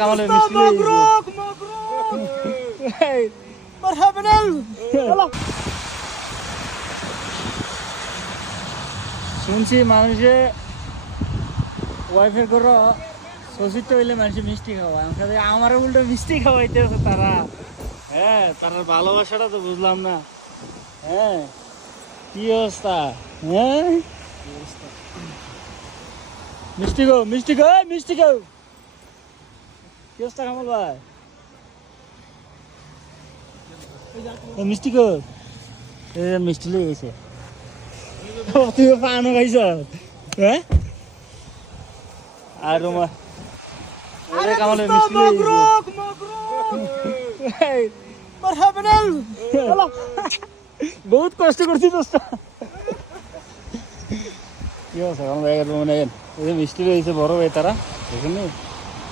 কামালের মিষ্টি মবরুক মারহাবান শুনছি মানুষে ওয়াইফের করো শ্বশুরটা হইলে মানুষ মিষ্টি খাওয়ায় আমারও উল্টো মিষ্টি খাওয়াইতেছে তারা। হ্যাঁ, তার ভালোবাসাটা তো বুঝলাম না। হ্যাঁ, কি অবস্থা? হ্যাঁ, মিষ্টি গো মিষ্টি গো মিষ্টি গো, কি অবস্থা কামাল ভাই? মিষ্টি গো, মিষ্টি লেগে গেছে। তুই পানও খাইছ? হ্যাঁ, আর কামালের মিষ্টি লেগে গেছে। বহুত কষ্ট করছি দোস্ত। কি অবস্থা কামাল ভাই? মিষ্টি রয়েছে বড় ভাই তারা, দেখুন।